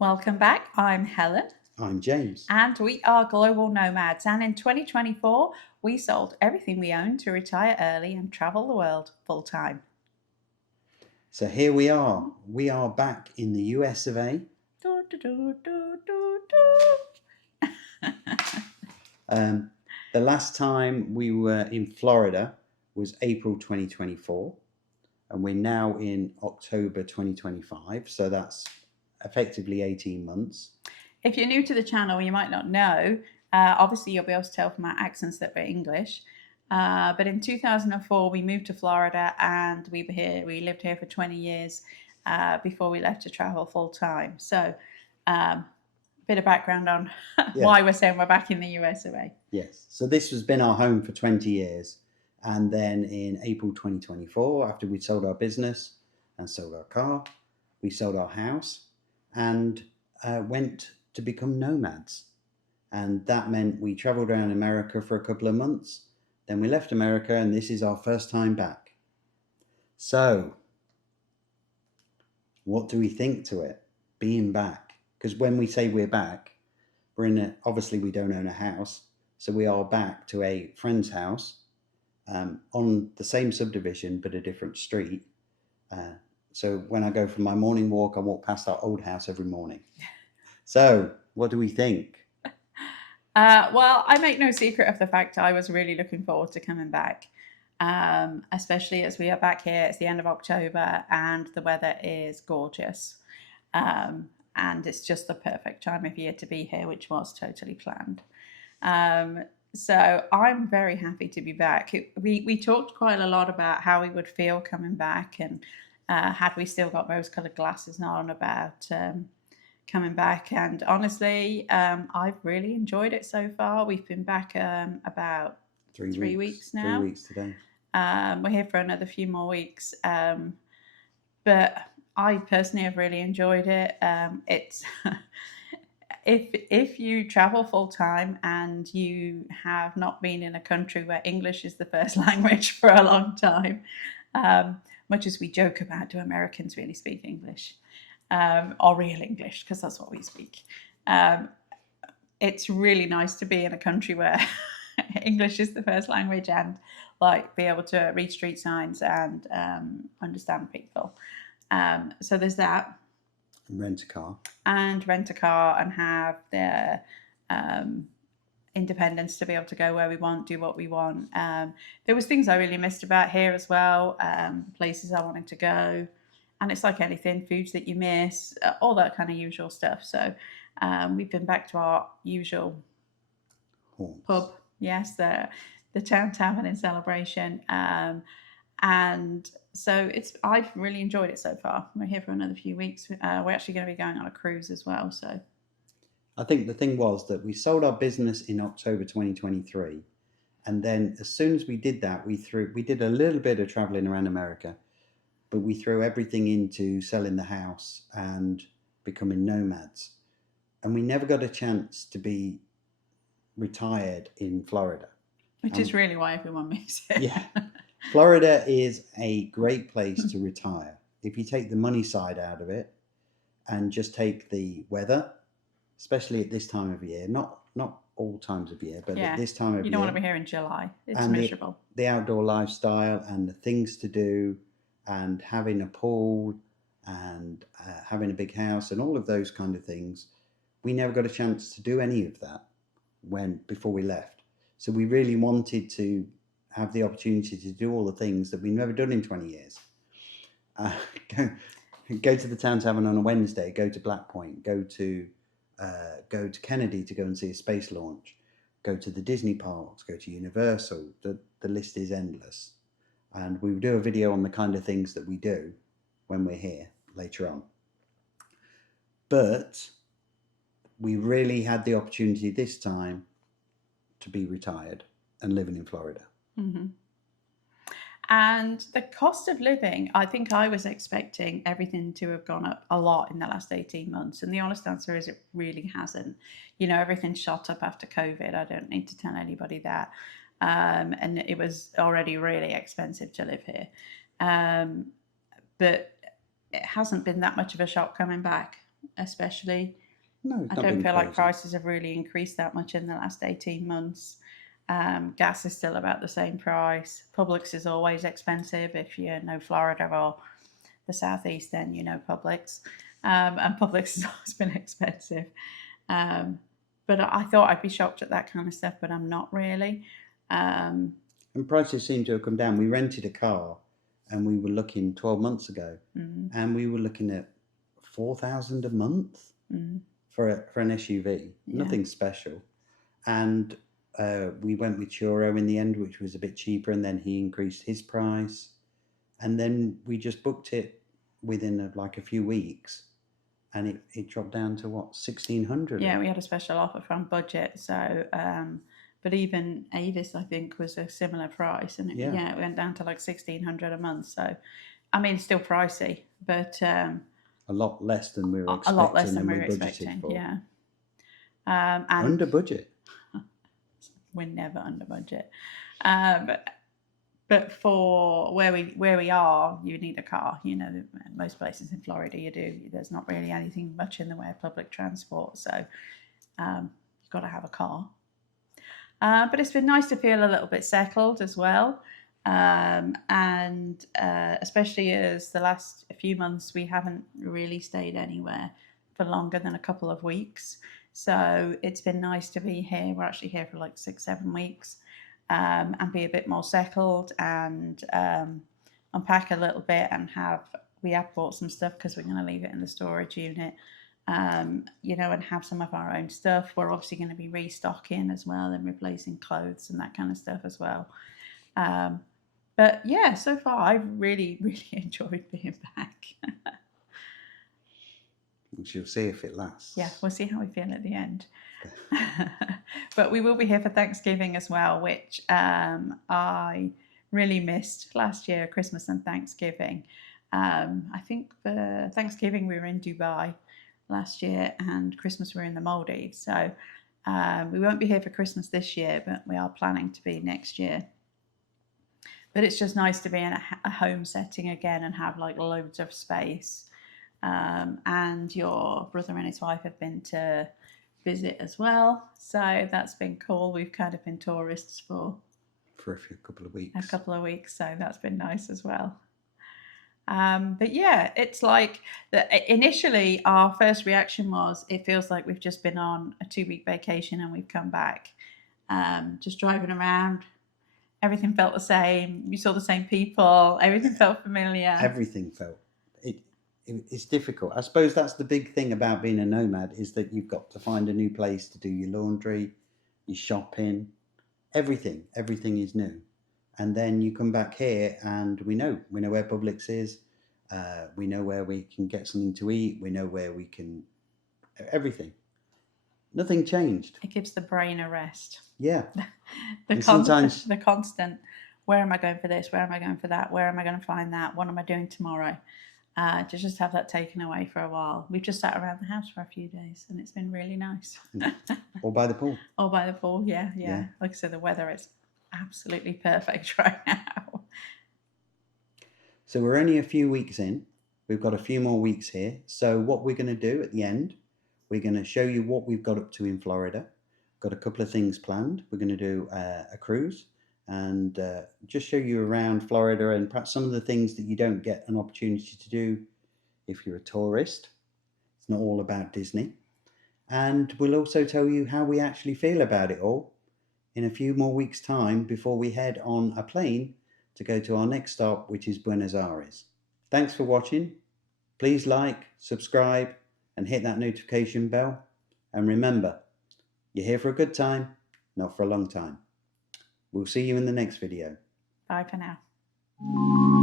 Welcome back. I'm Helen, I'm James. and we are global nomads. And in 2024, we sold everything we owned to retire early and travel the world full time. So here we are. We are back in the US of A. Do, do, do, do, do, do. The last time we were in Florida was April 2024, and we're now in October 2025. So that's effectively 18 months. If you're new to the channel, you might not know. Obviously, you'll be able to tell from our accents that we're English. But in 2004, we moved to Florida, and we were here. We lived here for 20 years before we left to travel full time. So, bit of background on why we're saying we're back in the US of A. Yes. So this has been our home for 20 years. And then in April 2024, after we'd sold our business and sold our car, we sold our house and went to become nomads. And that meant we traveled around America for a couple of months. Then we left America, and this is our first time back. So, what do we think to it, being back? Because when we say we're back, obviously we don't own a house. So we are back to a friend's house on the same subdivision, but a different street. So when I go for my morning walk, I walk past our old house every morning. So what do we think? Well, I make no secret of the fact I was really looking forward to coming back, especially as we are back here. It's the end of October and the weather is gorgeous. And it's just the perfect time of year to be here, which was totally planned. So I'm very happy to be back. We talked quite a lot about how we would feel coming back, and had we still got rose-colored glasses on about coming back. And honestly, I've really enjoyed it so far. We've been back about 3 weeks now. 3 weeks today. We're here for another few more weeks. But I personally have really enjoyed it. It's if you travel full time and you have not been in a country where English is the first language for a long time, much as we joke about, do Americans really speak English? Or real English, because that's what we speak. It's really nice to be in a country where English is the first language and be able to read street signs and understand people. So there's that. Rent a car And have the independence to be able to go where we want, do what we want. There was things I really missed about here as well, places I wanted to go. And it's like anything, foods that you miss, all that kind of usual stuff. So we've been back to our usual pub. Yes, the Town Tavern in Celebration. And so I've really enjoyed it so far. We're here for another few weeks. We're actually going to be going on a cruise as well. So I think the thing was that we sold our business in October 2023. And then as soon as we did that, we did a little bit of traveling around America. But we threw everything into selling the house and becoming nomads. And we never got a chance to be retired in Florida. Which is really why everyone moves here. Yeah. Florida is a great place to retire. If you take the money side out of it and just take the weather, especially at this time of year, not all times of year, but at this time of year. You don't want to be here in July. It's miserable. The outdoor lifestyle and the things to do, and having a pool and having a big house and all of those kind of things, we never got a chance to do any of that before we left. So we really wanted to have the opportunity to do all the things that we've never done in 20 years. Go to the Town Tavern on a Wednesday, go to Black Point, go to Kennedy to go and see a space launch, go to the Disney parks, go to Universal. The list is endless. And we will do a video on the kind of things that we do when we're here later on. But we really had the opportunity this time to be retired and living in Florida. Mm-hmm. And the cost of living, I think I was expecting everything to have gone up a lot in the last 18 months. And the honest answer is it really hasn't. Everything shot up after COVID. I don't need to tell anybody that. And it was already really expensive to live here. But it hasn't been that much of a shock coming back. especially. No, it's I not don't been feel like crazy. prices have really increased that much in the last 18 months. Gas is still about the same price. Publix is always expensive. If you know Florida or the Southeast, then you know Publix. And Publix has always been expensive. Um, but I thought I'd be shocked at that kind of stuff, but I'm not really. Um, And prices seem to have come down. We rented a car and we were looking 12 months ago mm, and we were looking at 4,000 a month mm, for an SUV. yeah. Nothing special. And we went with Turo in the end, which was a bit cheaper, and then he increased his price. And then we just booked it within like a few weeks, and it dropped down to what, 1,600? Yeah, we had a special offer from Budget. So, but even Avis, I think, was a similar price. And Yeah. it went down to like 1,600 a month. So, I mean, still pricey, but A lot less than we were a lot less expecting than and we we were budgeted expecting. for. Yeah. And Under budget. we're never under budget. But for where we are, you need a car. You know, most places in Florida you do. There's not really anything much in the way of public transport, so you've got to have a car. But it's been nice to feel a little bit settled as well, and especially as the last few months we haven't really stayed anywhere for longer than a couple of weeks. So it's been nice to be here. We're actually here for like 6-7 weeks. And be a bit more settled and unpack a little bit and we have bought some stuff because we're going to leave it in the storage unit, you know, and have some of our own stuff. We're obviously going to be restocking as well and replacing clothes and that kind of stuff as well. But yeah, so far I've really, really enjoyed being back. We shall see if it lasts. Yeah, we'll see how we feel at the end. But we will be here for Thanksgiving as well, which I really missed last year, Christmas and Thanksgiving. I think for Thanksgiving we were in Dubai last year and Christmas we were in the Maldives. So we won't be here for Christmas this year, but we are planning to be next year. But it's just nice to be in a home setting again and have like loads of space. And your brother and his wife have been to visit as well, so that's been cool. We've kind of been tourists for a couple of weeks. So that's been nice as well. But yeah, it's like initially our first reaction was it feels like we've just been on a 2-week vacation and we've come back. Just driving around, everything felt the same. You saw the same people, everything felt familiar. Everything felt it's difficult. I suppose that's the big thing about being a nomad, is that you've got to find a new place to do your laundry, your shopping, everything is new. And then you come back here and we know where Publix is, we know where we can get something to eat, we know where we can, everything. Nothing changed. It gives the brain a rest. Yeah. Sometimes the constant, where am I going for this? Where am I going for that? Where am I going to find that? What am I doing tomorrow? To just have that taken away for a while. We've just sat around the house for a few days and it's been really nice. Or by the pool. Or by the pool, yeah. Like I said, the weather is absolutely perfect right now. So we're only a few weeks in. We've got a few more weeks here. So what we're going to do at the end, we're going to show you what we've got up to in Florida. Got a couple of things planned. We're going to do a cruise and just show you around Florida and perhaps some of the things that you don't get an opportunity to do if you're a tourist. It's not all about Disney. And we'll also tell you how we actually feel about it all in a few more weeks' time before we head on a plane to go to our next stop, which is Buenos Aires. Thanks for watching. Please like, subscribe, and hit that notification bell. And remember, you're here for a good time, not for a long time. We'll see you in the next video. Bye for now.